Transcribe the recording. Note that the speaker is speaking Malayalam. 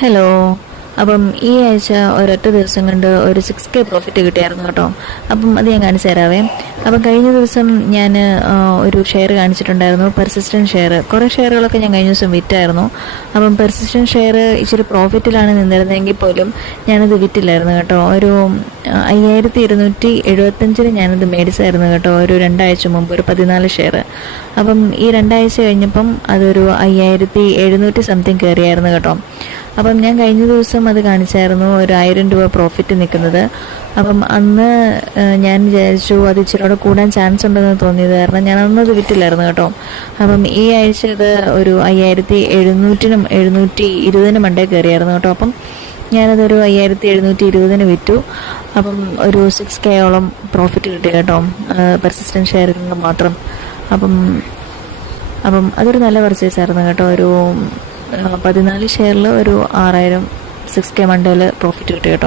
ഹലോ. അപ്പം ഈ ആഴ്ച ഒരൊറ്റ ദിവസം കൊണ്ട് ഒരു 6K പ്രോഫിറ്റ് കിട്ടിയായിരുന്നു കേട്ടോ. അപ്പം അത് ഞാൻ കാണിച്ചു തരാവേ. അപ്പം കഴിഞ്ഞ ദിവസം ഞാൻ ഒരു ഷെയർ കാണിച്ചിട്ടുണ്ടായിരുന്നു, പെർസിസ്റ്റൻറ്റ് ഷെയർ. കുറേ ഷെയറുകളൊക്കെ ഞാൻ കഴിഞ്ഞ ദിവസം വിറ്റായിരുന്നു. അപ്പം പെർസിസ്റ്റൻറ്റ് ഷെയർ ഇച്ചിരി പ്രോഫിറ്റിലാണ് നിന്നിരുന്നതെങ്കിൽ പോലും ഞാനത് വിറ്റില്ലായിരുന്നു കേട്ടോ. ഒരു 5275 ഞാനത് മേടിച്ചായിരുന്നു കേട്ടോ, ഒരു 2 ആഴ്ച മുമ്പ്, ഒരു 14 ഷെയർ. അപ്പം ഈ 2 ആഴ്ച കഴിഞ്ഞപ്പം അതൊരു 5700 സംതിങ് കയറിയായിരുന്നു കേട്ടോ. അപ്പം ഞാൻ കഴിഞ്ഞ ദിവസം അത് കാണിച്ചായിരുന്നു, ഒരു 1000 രൂപ പ്രോഫിറ്റ് നിൽക്കുന്നത്. അപ്പം അന്ന് ഞാൻ വിചാരിച്ചു അത് ഇച്ചിരി കൂടാൻ ചാൻസ് ഉണ്ടെന്ന് തോന്നിയത് കാരണം ഞാൻ അന്നത് വിറ്റില്ലായിരുന്നു കേട്ടോ. അപ്പം ഈ ആഴ്ച ഇത് ഒരു 5700-നും 720-നും മണ്ടേ കയറിയായിരുന്നു കേട്ടോ. അപ്പം ഞാനതൊരു 5720-ന് വിറ്റു. അപ്പം ഒരു 6K പ്രോഫിറ്റ് കിട്ടി കേട്ടോ, പെർസിസ്റ്റൻറ്റ് ഷെയറിൽ നിന്ന് മാത്രം. അപ്പം അപ്പം അതൊരു നല്ല പർച്ചേസ് ആയിരുന്നു കേട്ടോ. ഒരു 14 ഷെയറിൽ ഒരു 6000 6K മണ്ടയിൽ പ്രോഫിറ്റ് കിട്ടി കേട്ടോ.